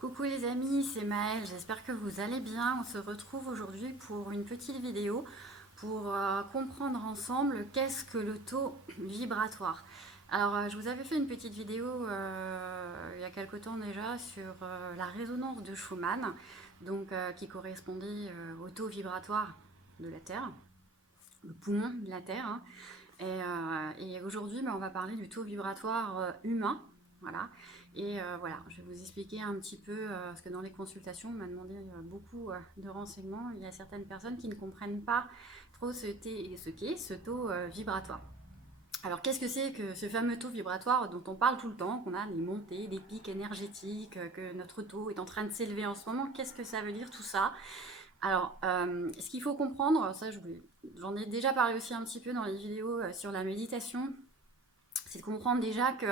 Coucou les amis, c'est Maëlle, j'espère que vous allez bien. On se retrouve aujourd'hui pour une petite vidéo pour comprendre ensemble qu'est-ce que le taux vibratoire. Alors, je vous avais fait une petite vidéo il y a quelque temps déjà sur la résonance de Schumann, donc qui correspondait au taux vibratoire de la Terre, le poumon de la Terre, hein. Et aujourd'hui, on va parler du taux vibratoire humain. Voilà. Voilà, je vais vous expliquer un petit peu, parce que dans les consultations, on m'a demandé beaucoup de renseignements. Il y a certaines personnes qui ne comprennent pas trop ce qu'est ce taux vibratoire. Alors, qu'est-ce que c'est que ce fameux taux vibratoire dont on parle tout le temps, qu'on a des montées, des pics énergétiques, que notre taux est en train de s'élever en ce moment? Qu'est-ce que ça veut dire tout ça? Alors, ce qu'il faut comprendre, ça j'en ai déjà parlé aussi un petit peu dans les vidéos sur la méditation, c'est de comprendre déjà que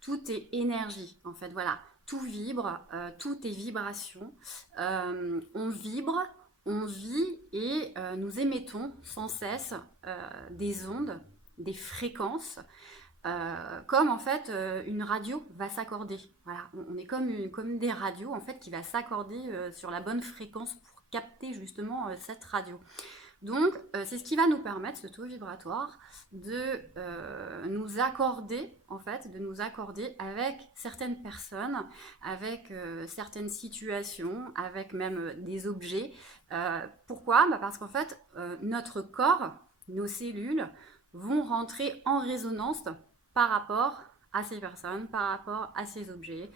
tout est énergie, en fait, voilà. Tout vibre, tout est vibration. On vibre, on vit et nous émettons sans cesse des ondes, des fréquences, comme en fait une radio va s'accorder. Voilà, on est comme des radios en fait qui va s'accorder sur la bonne fréquence pour capter justement cette radio. Donc, c'est ce qui va nous permettre, ce taux vibratoire, de nous accorder, en fait, de nous accorder avec certaines personnes, avec certaines situations, avec même des objets. Pourquoi? Parce qu'en fait, notre corps, nos cellules vont rentrer en résonance par rapport à ces personnes, par rapport à ces objets,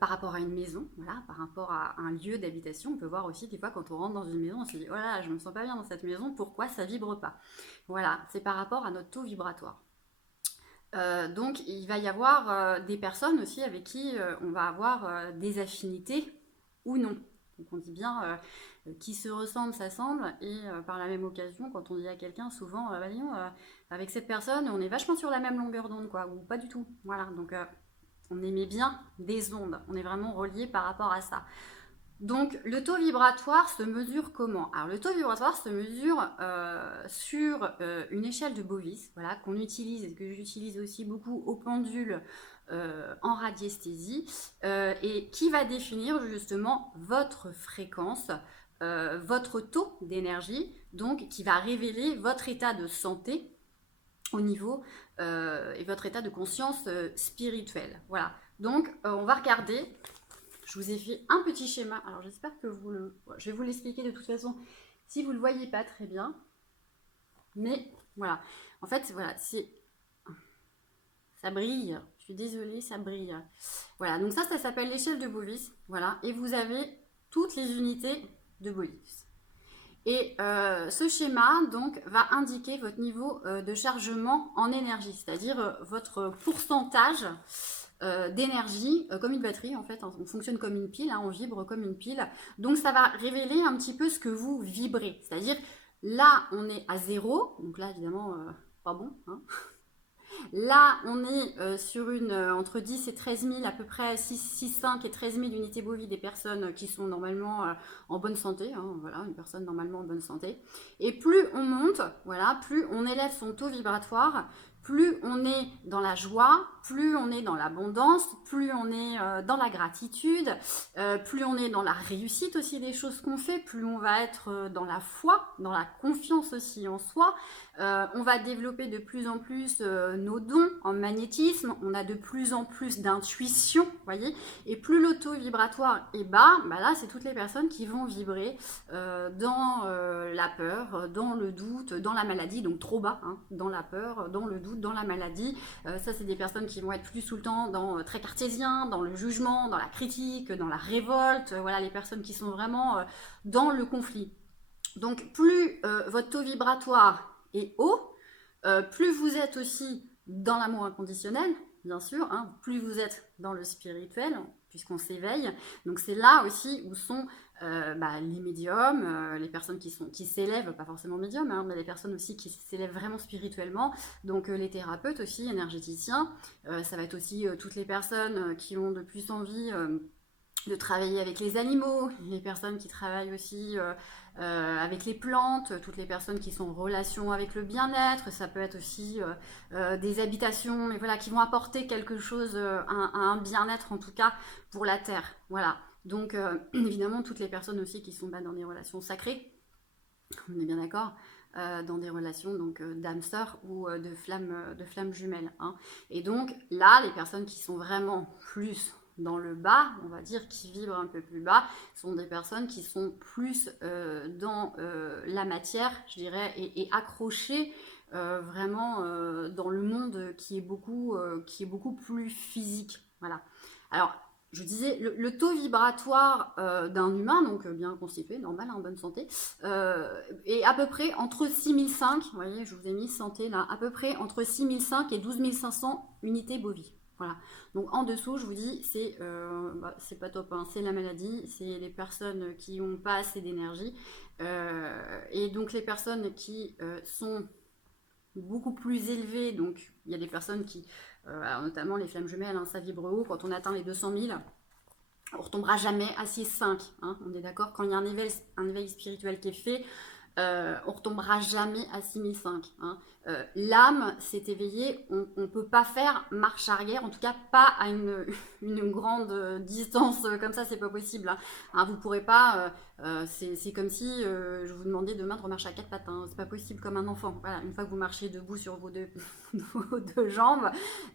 par rapport à une maison, voilà, par rapport à un lieu d'habitation. On peut voir aussi des fois quand on rentre dans une maison, on se dit oh là, je me sens pas bien dans cette maison, pourquoi ça vibre pas? Voilà, c'est par rapport à notre taux vibratoire. Donc il va y avoir des personnes aussi avec qui on va avoir des affinités ou non. Donc on dit bien qui se ressemble s'assemble et par la même occasion quand on dit à quelqu'un souvent bah, disons, avec cette personne on est vachement sur la même longueur d'onde quoi ou pas du tout. Voilà donc on émet bien des ondes, on est vraiment relié par rapport à ça. Donc le taux vibratoire se mesure comment? Alors le taux vibratoire se mesure sur une échelle de Bovis, voilà, qu'on utilise et que j'utilise aussi beaucoup au pendule en radiesthésie, et qui va définir justement votre fréquence, votre taux d'énergie, donc qui va révéler votre état de santé au niveau et votre état de conscience spirituelle. Voilà. Donc on va regarder. Je vous ai fait un petit schéma. Alors j'espère que je vais vous l'expliquer de toute façon si vous ne le voyez pas très bien. Mais voilà. En fait, voilà, ça brille. Je suis désolée, ça brille. Voilà, donc ça s'appelle l'échelle de Bovis. Voilà, et vous avez toutes les unités de Bovis. Et ce schéma donc va indiquer votre niveau de chargement en énergie, c'est-à-dire votre pourcentage d'énergie, comme une batterie en fait, on fonctionne comme une pile, hein, on vibre comme une pile, donc ça va révéler un petit peu ce que vous vibrez, c'est-à-dire là on est à 0, donc là évidemment pas bon, hein. Là, on est sur entre 10 et 13 000, à peu près 5 et 13 000 unités bovies des personnes qui sont normalement en bonne santé. Hein, voilà, une personne normalement en bonne santé. Et plus on monte, voilà, plus on élève son taux vibratoire, plus on est dans la joie, plus on est dans l'abondance, plus on est dans la gratitude, plus on est dans la réussite aussi des choses qu'on fait, plus on va être dans la foi, dans la confiance aussi en soi. On va développer de plus en plus nos dons en magnétisme, on a de plus en plus d'intuition, voyez, et plus le taux vibratoire est bas, bah là c'est toutes les personnes qui vont vibrer dans la peur, dans le doute, dans la maladie, donc trop bas, hein, dans la peur, dans le doute, dans la maladie. Ça c'est des personnes qui vont être plus tout le temps dans très cartésien, dans le jugement, dans la critique, dans la révolte, voilà les personnes qui sont vraiment dans le conflit. Donc plus votre taux vibratoire est haut, plus vous êtes aussi dans l'amour inconditionnel, bien sûr, hein, plus vous êtes dans le spirituel, puisqu'on s'éveille. Donc c'est là aussi où sont les médiums, les personnes qui s'élèvent, pas forcément médiums, hein, mais les personnes aussi qui s'élèvent vraiment spirituellement. Donc les thérapeutes aussi, énergéticiens. Ça va être aussi toutes les personnes qui ont de plus envie de travailler avec les animaux, les personnes qui travaillent aussi avec les plantes, toutes les personnes qui sont en relation avec le bien-être, ça peut être aussi des habitations, mais voilà, qui vont apporter quelque chose, un bien-être en tout cas pour la terre. Voilà. Donc évidemment toutes les personnes aussi qui sont dans des relations sacrées, on est bien d'accord, dans des relations donc d'âme sœur ou de flammes jumelles. Hein. Et donc là, les personnes qui sont vraiment plus dans le bas, on va dire, qui vibrent un peu plus bas, sont des personnes qui sont plus dans la matière, je dirais, et accrochées vraiment dans le monde qui est beaucoup plus physique. Voilà. Alors, je disais, le taux vibratoire d'un humain, donc bien constitué, normal, en bonne santé, est à peu près entre 6005, vous voyez, je vous ai mis santé là, à peu près entre 6005 et 12500 unités bovies. Voilà. Donc en dessous, je vous dis, c'est pas top, hein, c'est la maladie, c'est les personnes qui n'ont pas assez d'énergie. Et donc les personnes qui sont beaucoup plus élevées, donc il y a des personnes qui, alors notamment les flammes jumelles, hein, ça vibre haut, quand on atteint les 200 000, on ne retombera jamais à 6,5. Hein, on est d'accord, quand il y a un éveil spirituel qui est fait, on ne retombera jamais à 6005. Hein. L'âme s'est éveillée, on ne peut pas faire marche arrière, en tout cas pas à une grande distance comme ça, c'est pas possible. Hein, vous ne pourrez pas, c'est comme si je vous demandais demain de remarcher à quatre pattes, hein, c'est pas possible comme un enfant. Voilà, une fois que vous marchez debout sur vos deux jambes,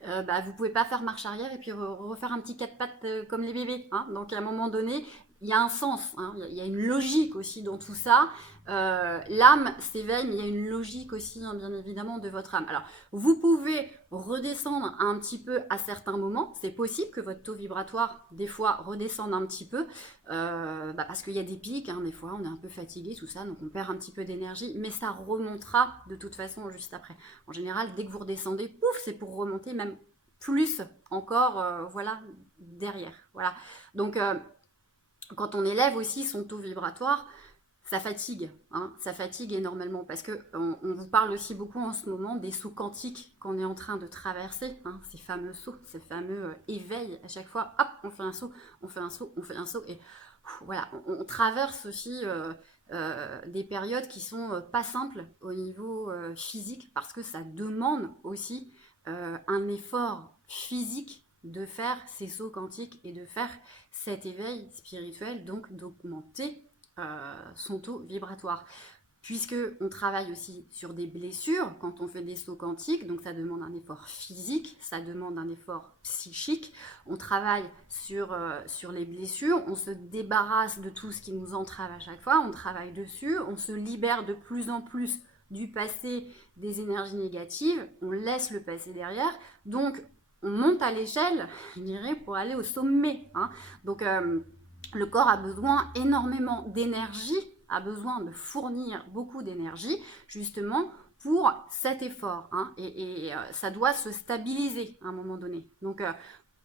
vous ne pouvez pas faire marche arrière et puis refaire un petit quatre pattes comme les bébés. Hein. Donc à un moment donné, il y a un sens, hein, il y a une logique aussi dans tout ça. L'âme s'éveille, mais il y a une logique aussi, hein, bien évidemment, de votre âme. Alors, vous pouvez redescendre un petit peu à certains moments. C'est possible que votre taux vibratoire, des fois, redescende un petit peu, parce qu'il y a des pics, hein, des fois, on est un peu fatigué, tout ça, donc on perd un petit peu d'énergie, mais ça remontera de toute façon juste après. En général, dès que vous redescendez, pouf, c'est pour remonter même plus encore, voilà, derrière. Voilà. Donc, quand on élève aussi son taux vibratoire, ça fatigue, hein, ça fatigue énormément parce qu'on vous parle aussi beaucoup en ce moment des sauts quantiques qu'on est en train de traverser, hein, ces fameux sauts, ces fameux éveils. À chaque fois, hop, on fait un saut, on fait un saut, on fait un saut, et voilà, on traverse aussi des périodes qui sont pas simples au niveau physique parce que ça demande aussi un effort physique de faire ces sauts quantiques et de faire cet éveil spirituel, donc d'augmenter son taux vibratoire. Puisque on travaille aussi sur des blessures quand on fait des sauts quantiques, donc ça demande un effort physique, ça demande un effort psychique. On travaille sur les blessures, on se débarrasse de tout ce qui nous entrave à chaque fois, on travaille dessus, on se libère de plus en plus du passé, des énergies négatives, on laisse le passé derrière, donc on monte à l'échelle, je dirais, pour aller au sommet. Hein. Donc le corps a besoin énormément d'énergie, a besoin de fournir beaucoup d'énergie, justement, pour cet effort. Hein, et ça doit se stabiliser à un moment donné. Donc,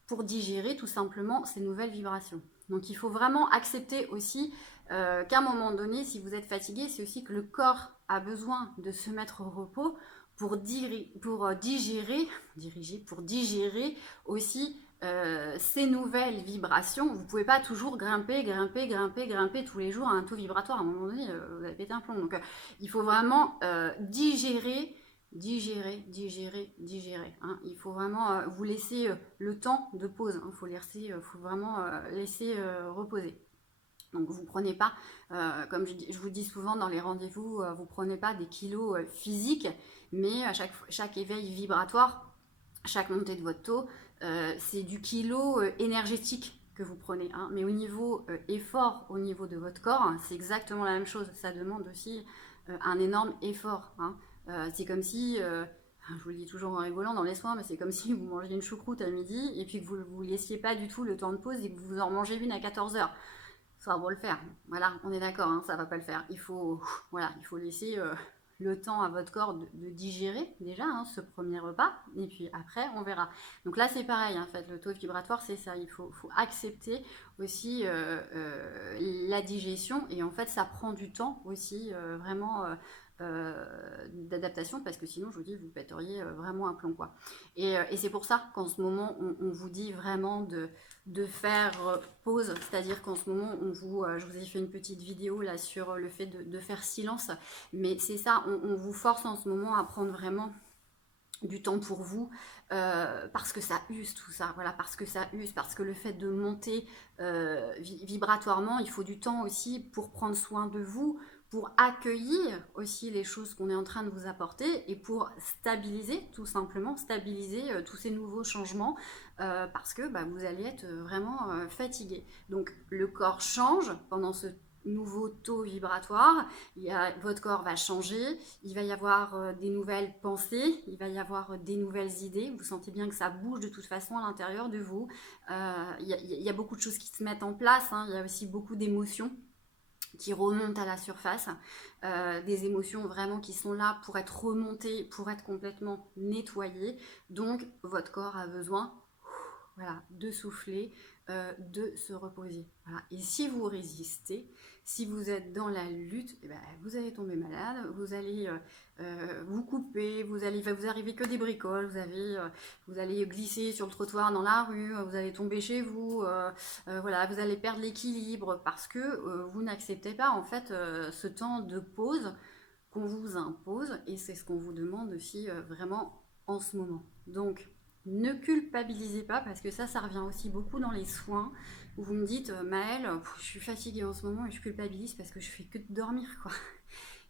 pour digérer tout simplement ces nouvelles vibrations. Donc, il faut vraiment accepter aussi qu'à un moment donné, si vous êtes fatigué, c'est aussi que le corps a besoin de se mettre au repos pour digérer aussi ces nouvelles vibrations. Vous ne pouvez pas toujours grimper tous les jours à un taux vibratoire. À un moment donné, vous allez péter un plomb. Donc, il faut vraiment digérer. Hein. Il faut vraiment vous laisser le temps de pause. Il faut vraiment laisser reposer. Donc vous ne prenez pas, comme je vous dis souvent dans les rendez-vous, vous ne prenez pas des kilos physiques, mais à chaque éveil vibratoire, chaque montée de votre taux, c'est du kilo énergétique que vous prenez. Hein. Mais au niveau effort, au niveau de votre corps, hein, c'est exactement la même chose. Ça demande aussi un énorme effort. Hein. C'est comme si, je vous le dis toujours en rigolant dans les soins, mais c'est comme si vous mangez une choucroute à midi et puis que vous ne vous laissiez pas du tout le temps de pause et que vous en mangez une à 14h. Ça va pas le faire. Voilà, on est d'accord, hein, ça va pas le faire. Il faut laisser le temps à votre corps de digérer déjà hein, ce premier repas, et puis après on verra. Donc là c'est pareil, en fait, le taux vibratoire c'est ça, il faut accepter aussi la digestion, et en fait ça prend du temps aussi vraiment d'adaptation, parce que sinon, je vous dis, vous pèteriez vraiment un plomb, quoi. Et c'est pour ça qu'en ce moment, on vous dit vraiment de faire pause, c'est-à-dire qu'en ce moment, je vous ai fait une petite vidéo là sur le fait de faire silence, mais c'est ça, on vous force en ce moment à prendre vraiment du temps pour vous, parce que ça use tout ça, voilà, parce que ça use, parce que le fait de monter vibratoirement, il faut du temps aussi pour prendre soin de vous, pour accueillir aussi les choses qu'on est en train de vous apporter et pour stabiliser, tout simplement, stabiliser tous ces nouveaux changements, parce que vous allez être vraiment fatigué. Donc le corps change pendant ce nouveau taux vibratoire, votre corps va changer, il va y avoir des nouvelles pensées, il va y avoir des nouvelles idées, vous sentez bien que ça bouge de toute façon à l'intérieur de vous, il y a beaucoup de choses qui se mettent en place, hein. Il y a aussi beaucoup d'émotions qui remontent à la surface, des émotions vraiment qui sont là pour être remontées, pour être complètement nettoyées, donc votre corps a besoin, voilà, de souffler, de se reposer. Voilà. Et si vous résistez, si vous êtes dans la lutte, eh ben, vous allez tomber malade, vous allez vous couper, vous arriver que des bricoles, vous allez glisser sur le trottoir dans la rue, vous allez tomber chez vous, voilà, vous allez perdre l'équilibre parce que vous n'acceptez pas en fait ce temps de pause qu'on vous impose, et c'est ce qu'on vous demande aussi vraiment en ce moment. Donc, ne culpabilisez pas, parce que ça revient aussi beaucoup dans les soins, où vous me dites, Maëlle, je suis fatiguée en ce moment et je culpabilise parce que je fais que de dormir, quoi.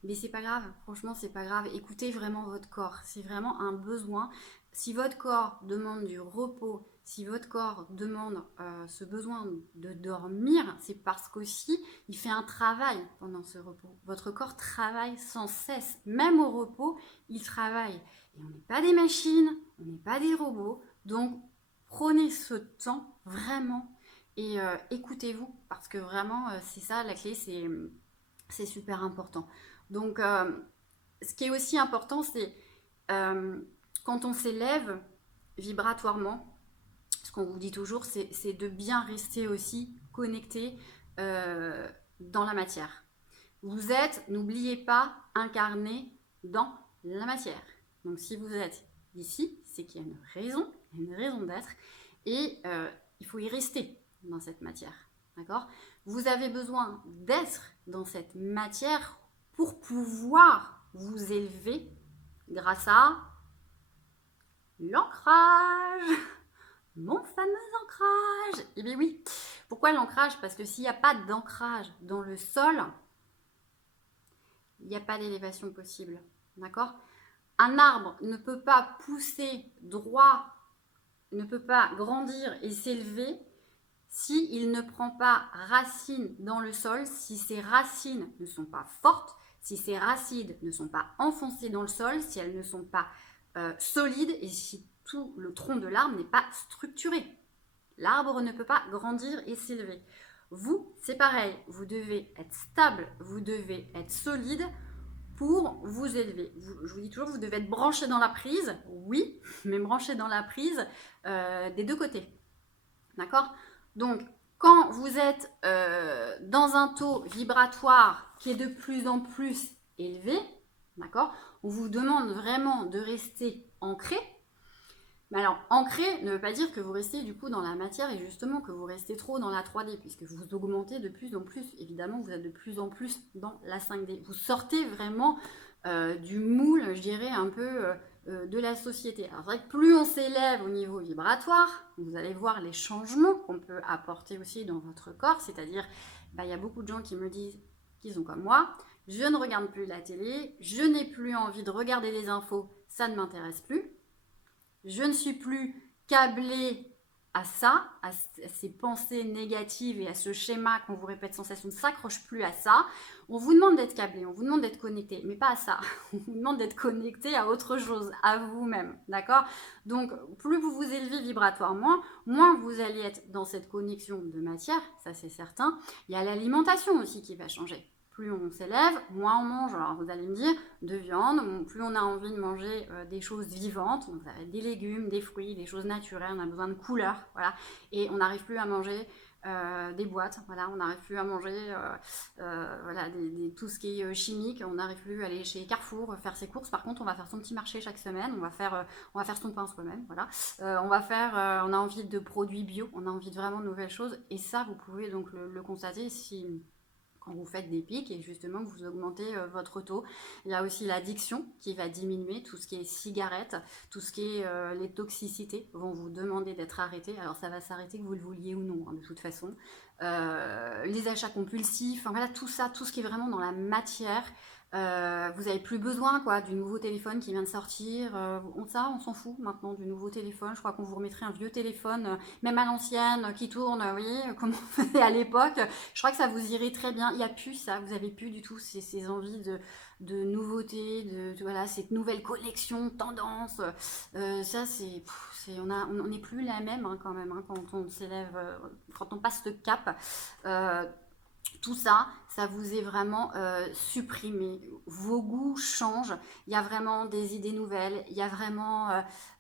Mais c'est pas grave, franchement, c'est pas grave. Écoutez vraiment votre corps, c'est vraiment un besoin. Si votre corps demande du repos, si votre corps demande ce besoin de dormir, c'est parce qu'aussi il fait un travail pendant ce repos. Votre corps travaille sans cesse, même au repos, il travaille. Et on n'est pas des machines, on n'est pas des robots, donc prenez ce temps vraiment et écoutez-vous, parce que vraiment c'est ça la clé, c'est super important. Donc ce qui est aussi important, c'est quand on s'élève vibratoirement, ce qu'on vous dit toujours, c'est de bien rester aussi connecté dans la matière. Vous êtes, n'oubliez pas, incarné dans la matière. Donc si vous êtes ici, c'est qu'il y a une raison d'être, et il faut y rester dans cette matière. D'accord ? Vous avez besoin d'être dans cette matière pour pouvoir vous élever grâce à l'ancrage. Mon fameux ancrage. Eh bien oui. Pourquoi l'ancrage ? Parce que s'il n'y a pas d'ancrage dans le sol, il n'y a pas d'élévation possible. D'accord ? Un arbre ne peut pas pousser droit, ne peut pas grandir et s'élever s'il ne prend pas racine dans le sol, si ses racines ne sont pas fortes, si ses racines ne sont pas enfoncées dans le sol, si elles ne sont pas solides et si tout le tronc de l'arbre n'est pas structuré. L'arbre ne peut pas grandir et s'élever. Vous, c'est pareil, vous devez être stable, vous devez être solide pour vous élever. Je vous dis toujours, vous devez être branché dans la prise, oui, mais branché dans la prise des deux côtés. D'accord ? Donc, quand vous êtes dans un taux vibratoire qui est de plus en plus élevé, d'accord, on vous demande vraiment de rester ancré. Mais alors, ancré ne veut pas dire que vous restez du coup dans la matière et justement que vous restez trop dans la 3D, puisque vous augmentez de plus en plus. Évidemment, vous êtes de plus en plus dans la 5D. Vous sortez vraiment du moule, je dirais, un peu de la société. Alors, c'est vrai que plus on s'élève au niveau vibratoire, vous allez voir les changements qu'on peut apporter aussi dans votre corps. C'est-à-dire, il y a beaucoup de gens qui me disent qu'ils sont comme moi. Je ne regarde plus la télé, je n'ai plus envie de regarder les infos, ça ne m'intéresse plus. Je ne suis plus câblée à ça, à ces pensées négatives et à ce schéma qu'on vous répète sans cesse. On ne s'accroche plus à ça. On vous demande d'être câblé, on vous demande d'être connecté, mais pas à ça. On vous demande d'être connecté à autre chose, à vous-même, d'accord ? Donc, plus vous vous élevez vibratoirement, moins vous allez être dans cette connexion de matière, ça c'est certain. Il y a l'alimentation aussi qui va changer. Plus on s'élève, moins on mange. Alors vous allez me dire, de viande, plus on a envie de manger des choses vivantes, donc ça va être des légumes, des fruits, des choses naturelles, on a besoin de couleurs, voilà. Et on n'arrive plus à manger des boîtes, voilà, on n'arrive plus à manger voilà, tout ce qui est chimique, on n'arrive plus à aller chez Carrefour faire ses courses. Par contre, on va faire son petit marché chaque semaine, on va faire son pain soi-même, voilà. On a envie de produits bio, on a envie de vraiment de nouvelles choses, et ça, vous pouvez donc le constater si quand vous faites des pics et justement que vous augmentez votre taux. Il y a aussi l'addiction qui va diminuer, tout ce qui est cigarettes, tout ce qui est les toxicités vont vous demander d'être arrêté. Alors ça va s'arrêter que vous le vouliez ou non, hein, de toute façon. Les achats compulsifs, enfin, voilà, tout ça, tout ce qui est vraiment dans la matière. Vous n'avez plus besoin quoi, du nouveau téléphone qui vient de sortir. On s'en fout maintenant du nouveau téléphone. Je crois qu'on vous remettrait un vieux téléphone, même à l'ancienne, qui tourne, vous voyez, comme on faisait à l'époque. Je crois que ça vous irait très bien. Il n'y a plus ça, vous n'avez plus du tout ces envies de nouveautés, voilà, cette nouvelle collection, tendance. Ça, on n'est plus la même hein, quand même, hein, quand on s'élève, quand on passe ce cap. Tout ça, ça vous est vraiment supprimé. Vos goûts changent. Il y a vraiment des idées nouvelles. Il y a vraiment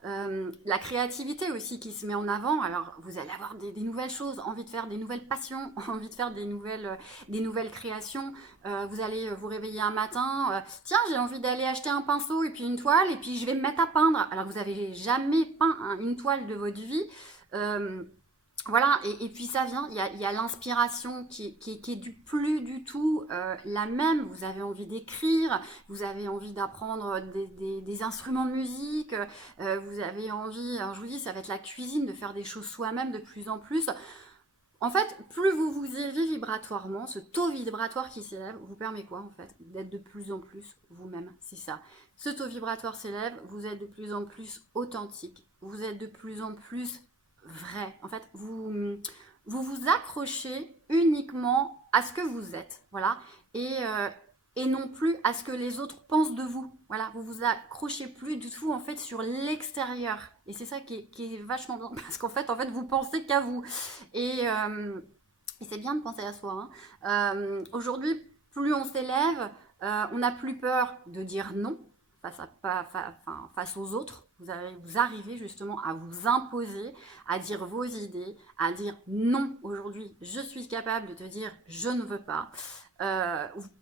la créativité aussi qui se met en avant. Alors, vous allez avoir des nouvelles choses, envie de faire des nouvelles passions, envie de faire des nouvelles créations. Vous allez vous réveiller un matin. Tiens, j'ai envie d'aller acheter un pinceau et puis une toile et puis je vais me mettre à peindre. Alors, vous n'avez jamais peint une toile de votre vie. Voilà, et puis ça vient, il y a l'inspiration qui est plus du tout la même. Vous avez envie d'écrire, vous avez envie d'apprendre des instruments de musique, vous avez envie, alors je vous dis, ça va être la cuisine, de faire des choses soi-même de plus en plus. En fait, plus vous vous élevez vibratoirement, ce taux vibratoire qui s'élève vous permet quoi en fait? D'être de plus en plus vous-même, c'est ça. Ce taux vibratoire s'élève, vous êtes de plus en plus authentique, vous êtes de plus en plus vrai. En fait, vous accrochez uniquement à ce que vous êtes, voilà, et non plus à ce que les autres pensent de vous. Voilà, vous vous accrochez plus du tout en fait sur l'extérieur. Et c'est ça qui est vachement bien parce qu'en fait, vous pensez qu'à vous. Et c'est bien de penser à soi. Hein. Aujourd'hui, plus on s'élève, on n'a plus peur de dire non face aux autres. Vous arrivez justement à vous imposer, à dire vos idées, à dire non. Aujourd'hui, je suis capable de te dire je ne veux pas.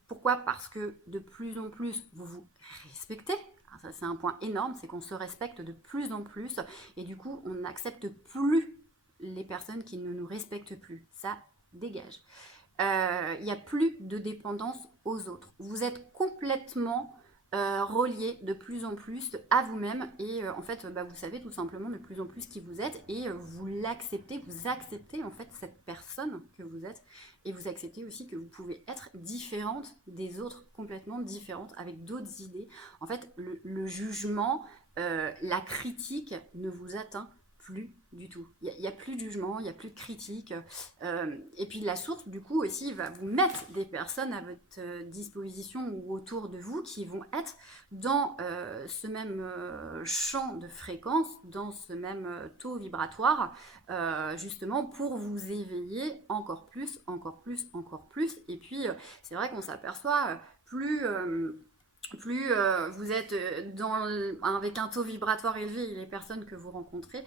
Pourquoi? Parce que de plus en plus, vous vous respectez. Alors ça, c'est un point énorme, c'est qu'on se respecte de plus en plus. Et du coup, on n'accepte plus les personnes qui ne nous respectent plus. Ça dégage. Il n'y a plus de dépendance aux autres. Vous êtes complètement relié de plus en plus à vous-même et en fait vous savez tout simplement de plus en plus qui vous êtes et vous l'acceptez, vous acceptez en fait cette personne que vous êtes et vous acceptez aussi que vous pouvez être différente des autres, complètement différente avec d'autres idées. En fait le jugement, la critique ne vous atteint plus du tout. Il n'y a plus de jugement, il n'y a plus de critique. Et puis la source, du coup, aussi, va vous mettre des personnes à votre disposition ou autour de vous qui vont être dans ce même champ de fréquence, dans ce même taux vibratoire, justement pour vous éveiller encore plus, encore plus, encore plus. Et puis, c'est vrai qu'on s'aperçoit plus vous êtes avec un taux vibratoire élevé et les personnes que vous rencontrez,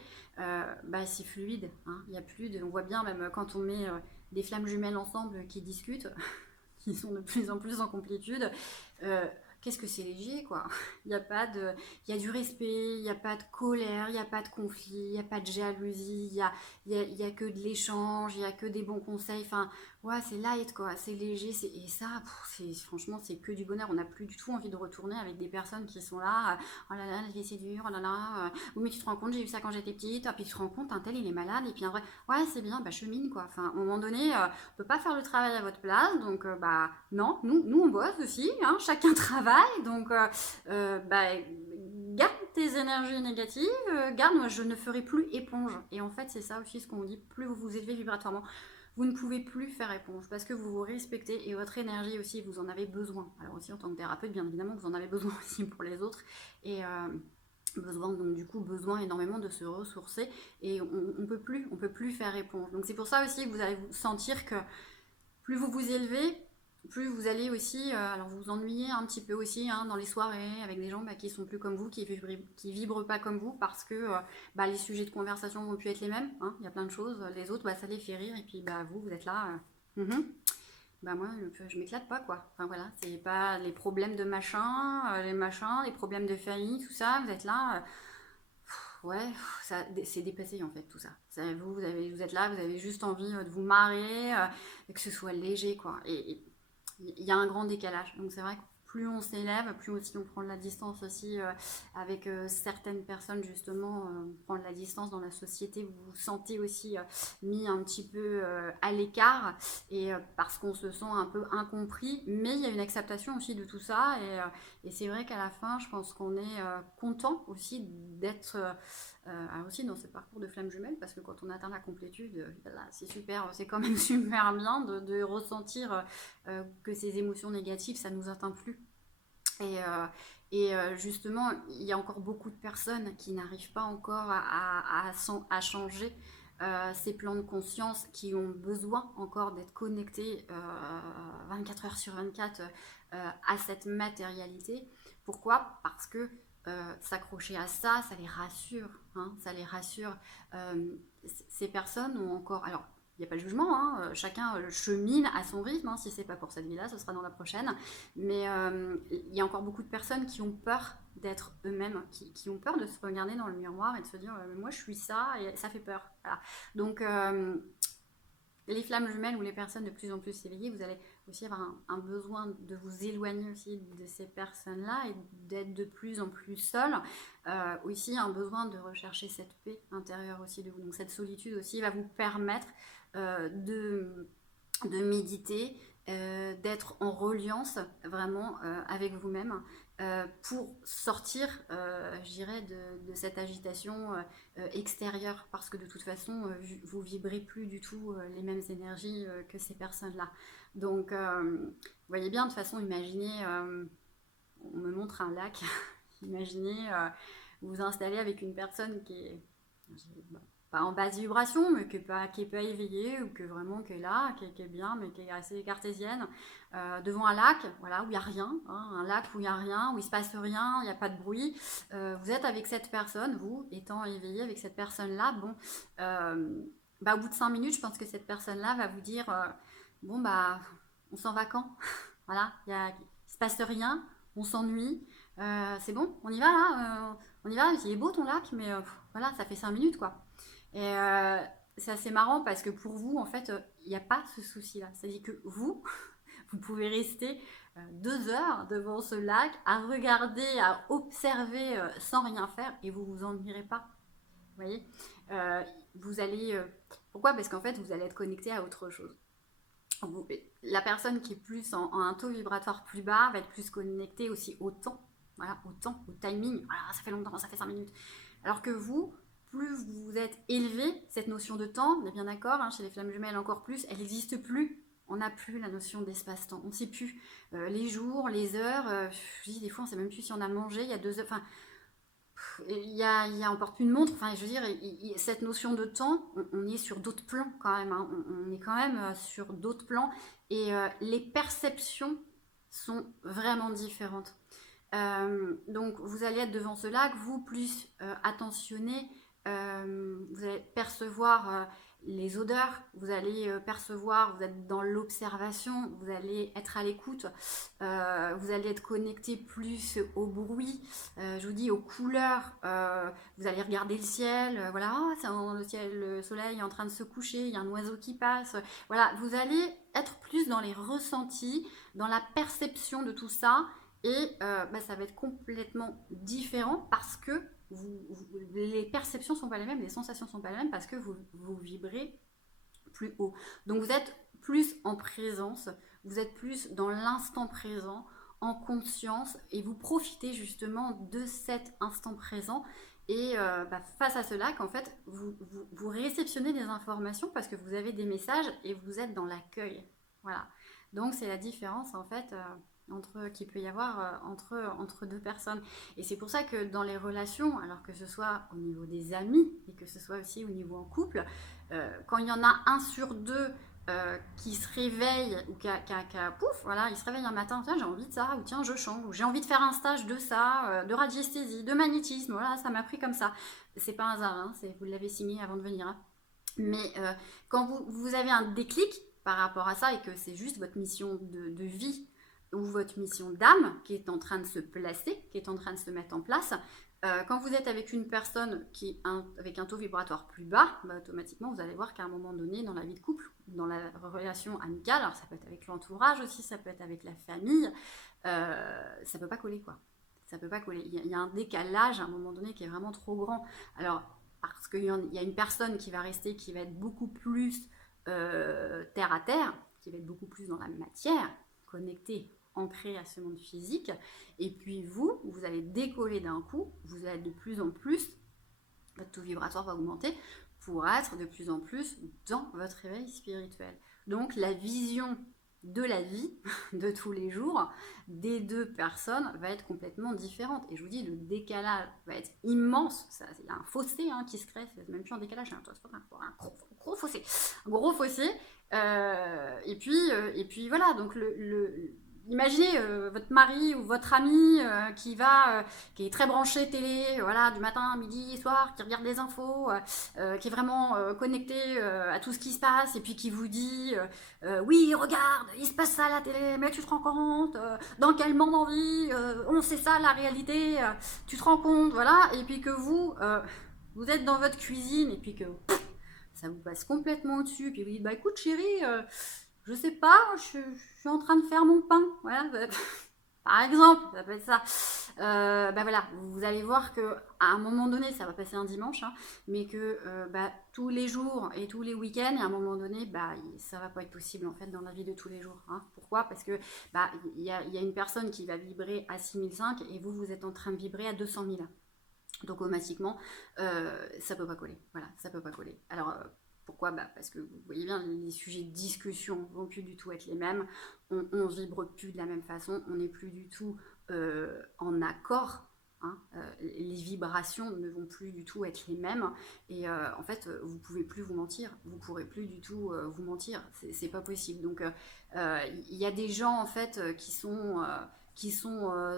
c'est fluide. Hein. Il y a plus on voit bien même quand on met des flammes jumelles ensemble qui discutent, qui sont de plus en plus en complétude. Qu'est-ce que c'est léger quoi. Il y a du respect, il n'y a pas de colère, il n'y a pas de conflit, il n'y a pas de jalousie, il y a que de l'échange, il y a que des bons conseils. Enfin, ouais, c'est light quoi, c'est léger. Et ça, franchement, c'est que du bonheur. On n'a plus du tout envie de retourner avec des personnes qui sont là. Oh là là, la vie c'est dur, oh là là. Oui, mais tu te rends compte, j'ai eu ça quand j'étais petite. Et puis tu te rends compte, un tel il est malade. Et puis en vrai, ouais, c'est bien, chemine quoi. Enfin, à un moment donné, on peut pas faire le travail à votre place. Donc, non, nous on bosse aussi. Hein, chacun travaille. Donc, garde tes énergies négatives, moi je ne ferai plus éponge. Et en fait, c'est ça aussi ce qu'on dit, plus vous vous élevez vibratoirement, vous ne pouvez plus faire éponge parce que vous vous respectez et votre énergie aussi, vous en avez besoin. Alors aussi en tant que thérapeute, bien évidemment, vous en avez besoin aussi pour les autres. Et besoin énormément de se ressourcer et on peut plus faire éponge. Donc c'est pour ça aussi que vous allez vous sentir que plus vous vous élevez, plus vous allez aussi, alors vous vous ennuyez un petit peu aussi hein, dans les soirées avec des gens qui sont plus comme vous, qui vibrent pas comme vous, parce que les sujets de conversation vont plus être les mêmes. Hein, il y a plein de choses. Les autres, ça les fait rire, et puis vous êtes là. Moi, je m'éclate pas quoi. Enfin voilà, c'est pas les problèmes de machin, les problèmes de famille, tout ça. Vous êtes là. Ouais, c'est dépassé en fait tout ça. Vous êtes là, vous avez juste envie de vous marrer, et que ce soit léger quoi. Et il y a un grand décalage. Donc c'est vrai que plus on s'élève, plus aussi on prend de la distance aussi avec certaines personnes justement, prendre la distance dans la société, vous vous sentez aussi mis un petit peu à l'écart, et parce qu'on se sent un peu incompris, mais il y a une acceptation aussi de tout ça, et c'est vrai qu'à la fin je pense qu'on est content aussi d'être aussi dans ce parcours de flamme jumelle, parce que quand on atteint la complétude, c'est super, c'est quand même super bien de ressentir que ces émotions négatives, ça ne nous atteint plus. Justement, il y a encore beaucoup de personnes qui n'arrivent pas encore à changer ces plans de conscience, qui ont besoin encore d'être connectés 24 heures sur 24 à cette matérialité. Pourquoi? Parce que s'accrocher à ça, ça les rassure. Hein, ça les rassure. Ces personnes ont encore... Alors, il n'y a pas de jugement, hein, chacun chemine à son rythme, hein, si c'est pas pour cette vie-là, ce sera dans la prochaine. Mais il y a encore beaucoup de personnes qui ont peur d'être eux-mêmes, qui ont peur de se regarder dans le miroir et de se dire moi je suis ça, et ça fait peur. Voilà. Donc les flammes jumelles ou les personnes de plus en plus éveillées, vous allez aussi avoir un besoin de vous éloigner aussi de ces personnes-là et d'être de plus en plus seul. Aussi un besoin de rechercher cette paix intérieure aussi de vous. Donc cette solitude aussi va vous permettre de méditer, d'être en reliance vraiment avec vous-même, pour sortir, je dirais, de cette agitation extérieure, parce que de toute façon, vous vibrez plus du tout les mêmes énergies que ces personnes-là. Donc, vous voyez bien, de toute façon, imaginez, on me montre un lac, imaginez vous vous installez avec une personne qui est pas en basse vibration, mais qui est pas éveillée, ou que vraiment qui est là, qui est bien, mais qui est assez cartésienne, devant un lac, voilà, où il n'y a rien, hein, un lac où il n'y a rien, où il ne se passe rien, il n'y a pas de bruit. Vous êtes avec cette personne, vous étant éveillé avec cette personne-là, bon, au bout de 5 minutes, je pense que cette personne-là va vous dire on s'en va quand? Voilà, il ne se passe rien, on s'ennuie, c'est bon, on y va là, on y va, il est beau ton lac, mais voilà, ça fait 5 minutes quoi. Et c'est assez marrant parce que pour vous, en fait, il n'y a pas ce souci-là. C'est-à-dire que vous pouvez rester 2 heures devant ce lac à regarder, à observer sans rien faire, et vous vous ennuierez pas. Vous voyez, vous allez... pourquoi? Parce qu'en fait, vous allez être connecté à autre chose. La personne qui est plus en un taux vibratoire plus bas va être plus connectée aussi au temps. Voilà, au temps, au timing. Voilà, ça fait longtemps, ça fait 5 minutes. Alors que vous, plus vous êtes élevé, cette notion de temps, on est bien d'accord, hein, chez les flammes jumelles encore plus, elle n'existe plus. On n'a plus la notion d'espace-temps. On ne sait plus les jours, les heures. Je dis des fois, on ne sait même plus si on a mangé il y a 2 heures. Enfin, il y a encore plus de montre. Enfin, je veux dire, cette notion de temps, on est sur d'autres plans quand même. Hein. On est quand même sur d'autres plans. Et les perceptions sont vraiment différentes. Donc, vous allez être devant ce lac, vous plus attentionné. Vous allez percevoir les odeurs, vous allez percevoir, vous êtes dans l'observation, vous allez être à l'écoute, vous allez être connecté plus au bruit, je vous dis aux couleurs, vous allez regarder le ciel, voilà, le ciel, le soleil est en train de se coucher, il y a un oiseau qui passe, voilà, vous allez être plus dans les ressentis, dans la perception de tout ça, et ça va être complètement différent parce que les perceptions ne sont pas les mêmes, les sensations ne sont pas les mêmes, parce que vous vibrez plus haut. Donc vous êtes plus en présence, vous êtes plus dans l'instant présent, en conscience, et vous profitez justement de cet instant présent. Et face à cela, qu'en fait, vous réceptionnez des informations parce que vous avez des messages et vous êtes dans l'accueil. Voilà. Donc c'est la différence en fait qu'il peut y avoir entre 2 personnes. Et c'est pour ça que dans les relations, alors que ce soit au niveau des amis et que ce soit aussi au niveau en couple, quand il y en a un sur 2 qui se réveille ou pouf, voilà, il se réveille un matin, tiens, j'ai envie de ça, ou tiens, je change, ou j'ai envie de faire un stage de ça, de radiesthésie, de magnétisme, voilà, ça m'a pris comme ça. C'est pas un hasard, hein, vous l'avez signé avant de venir. Hein. Mais quand vous avez un déclic par rapport à ça et que c'est juste votre mission de vie ou votre mission d'âme qui est en train de se placer, qui est en train de se mettre en place, quand vous êtes avec une personne avec un taux vibratoire plus bas, bah, automatiquement vous allez voir qu'à un moment donné dans la vie de couple, dans la relation amicale, alors ça peut être avec l'entourage aussi, ça peut être avec la famille, ça peut pas coller quoi. Ça peut pas coller. Il y a un décalage à un moment donné qui est vraiment trop grand. Alors parce qu'il y a une personne qui va rester, qui va être beaucoup plus terre à terre, qui va être beaucoup plus dans la matière, connectée, ancrée à ce monde physique, et puis vous allez décoller d'un coup, vous allez de plus en plus, votre taux vibratoire va augmenter pour être de plus en plus dans votre réveil spirituel. Donc la vision de la vie de tous les jours des deux personnes va être complètement différente. Et je vous dis, le décalage va être immense. Il y a un fossé qui se crée, c'est même plus un décalage, un gros fossé. Un gros fossé. Et puis voilà, donc imaginez votre mari ou votre ami qui est très branché télé, voilà, du matin, midi, soir, qui regarde les infos, qui est vraiment connecté à tout ce qui se passe, et puis qui vous dit oui, regarde, il se passe ça à la télé, mais tu te rends compte dans quel monde on vit, on sait ça la réalité, tu te rends compte, voilà, et puis que vous êtes dans votre cuisine, et puis que ça vous passe complètement au-dessus, puis vous dites bah écoute chérie, je sais pas, je suis en train de faire mon pain, voilà, par exemple, ça peut être ça. Bah voilà, vous allez voir que à un moment donné, ça va passer un dimanche, mais que tous les jours et tous les week-ends, à un moment donné, ça va pas être possible en fait dans la vie de tous les jours. Pourquoi ? Parce que il y a une personne qui va vibrer à 6005 et vous êtes en train de vibrer à 200 000. Donc automatiquement, ça peut pas coller. Voilà, ça peut pas coller. Alors pourquoi ? Parce que vous voyez bien, les sujets de discussion vont plus du tout être les mêmes. On vibre plus de la même façon. On n'est plus du tout en accord. Les vibrations ne vont plus du tout être les mêmes. Et en fait, vous pouvez plus vous mentir. Vous pourrez plus du tout vous mentir. C'est pas possible. Donc il y a des gens en fait qui sont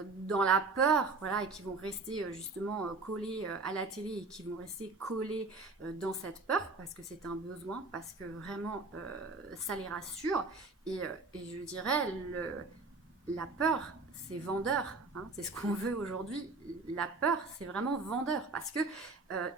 dans la peur, voilà, et qui vont rester justement collés à la télé et qui vont rester collés dans cette peur parce que c'est un besoin, parce que vraiment ça les rassure. Et je dirais, la peur, c'est vendeur, c'est ce qu'on veut aujourd'hui. La peur, c'est vraiment vendeur parce que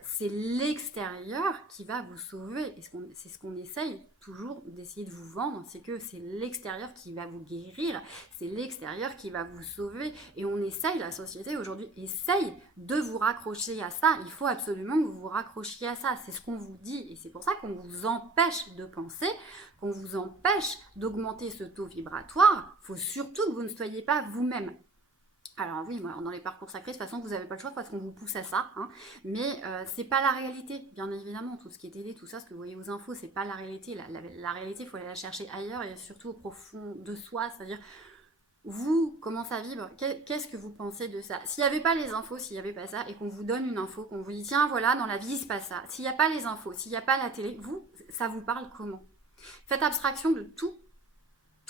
c'est l'extérieur qui va vous sauver. Et c'est ce qu'on essaye toujours d'essayer de vous vendre, c'est que c'est l'extérieur qui va vous guérir, c'est l'extérieur qui va vous sauver. Et on essaye, la société aujourd'hui essaye de vous raccrocher à ça. Il faut absolument que vous vous raccrochiez à ça. C'est ce qu'on vous dit et c'est pour ça qu'on vous empêche de penser, qu'on vous empêche d'augmenter ce taux vibratoire. Il faut surtout que vous ne soyez pas vous-même. Alors oui, dans les parcours sacrés, de toute façon, vous n'avez pas le choix parce qu'on vous pousse à ça, mais c'est pas la réalité, bien évidemment. Tout ce qui est télé, tout ça, ce que vous voyez aux infos, c'est pas la réalité. La réalité, il faut aller la chercher ailleurs et surtout au profond de soi, c'est-à-dire vous, comment ça vibre, qu'est-ce que vous pensez de ça? S'il n'y avait pas les infos, s'il n'y avait pas ça, et qu'on vous donne une info, qu'on vous dit tiens voilà, dans la vie il se passe ça, s'il n'y a pas les infos, s'il n'y a pas la télé, ça vous parle comment? Faites abstraction de tout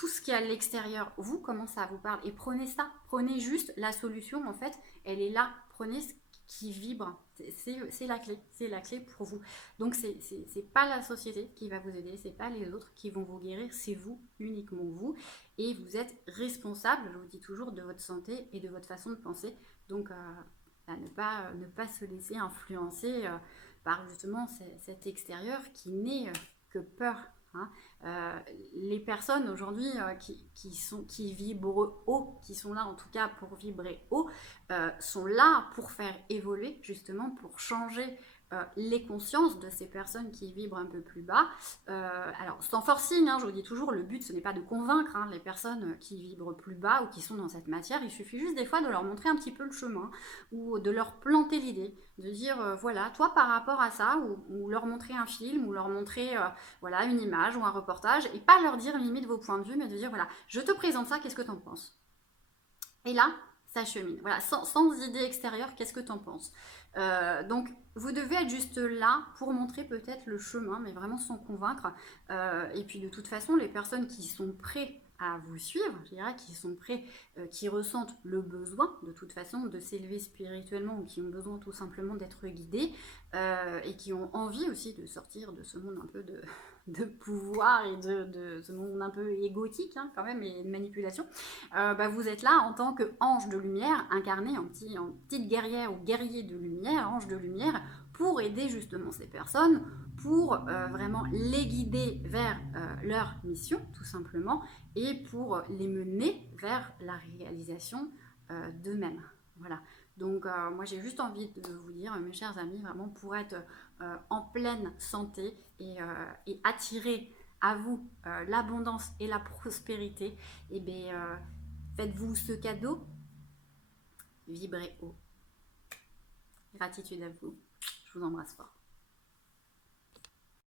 ce qui est à l'extérieur, vous, comment ça vous parle, et prenez ça, prenez juste la solution, en fait, elle est là, prenez ce qui vibre, c'est la clé pour vous. Donc c'est pas la société qui va vous aider, c'est pas les autres qui vont vous guérir, c'est vous, uniquement vous, et vous êtes responsable, je vous dis toujours, de votre santé et de votre façon de penser, donc ne pas se laisser influencer par justement cet extérieur qui n'est que peur. Les personnes aujourd'hui qui vibrent haut, qui sont là en tout cas pour vibrer haut, sont là pour faire évoluer, justement pour changer les consciences de ces personnes qui vibrent un peu plus bas. Alors sans forcing, je vous dis toujours, le but ce n'est pas de convaincre les personnes qui vibrent plus bas ou qui sont dans cette matière, il suffit juste des fois de leur montrer un petit peu le chemin ou de leur planter l'idée, de dire voilà, toi par rapport à ça, ou leur montrer un film, ou leur montrer voilà, une image ou un reportage, et pas leur dire limite vos points de vue, mais de dire voilà, je te présente ça, qu'est-ce que tu en penses? Et là, ça chemine. Voilà, sans idée extérieure, qu'est-ce que tu en penses? Donc, vous devez être juste là pour montrer peut-être le chemin, mais vraiment sans convaincre. Et puis, de toute façon, les personnes qui sont prêtes à vous suivre, je dirais, qui sont prêts, qui ressentent le besoin, de toute façon, de s'élever spirituellement ou qui ont besoin tout simplement d'être guidés et qui ont envie aussi de sortir de ce monde un peu de pouvoir et de ce monde un peu égotique hein, quand même et de manipulation, bah, vous êtes là en tant qu'ange de lumière, incarné en petite guerrière ou guerrier de lumière, ange de lumière, pour aider justement ces personnes, pour vraiment les guider vers leur mission tout simplement et pour les mener vers la réalisation d'eux-mêmes. Voilà. Donc moi j'ai juste envie de vous dire, mes chers amis, vraiment pour être en pleine santé et attirer à vous l'abondance et la prospérité, et bien faites-vous ce cadeau, vibrez haut. Gratitude à vous. Je vous embrasse fort.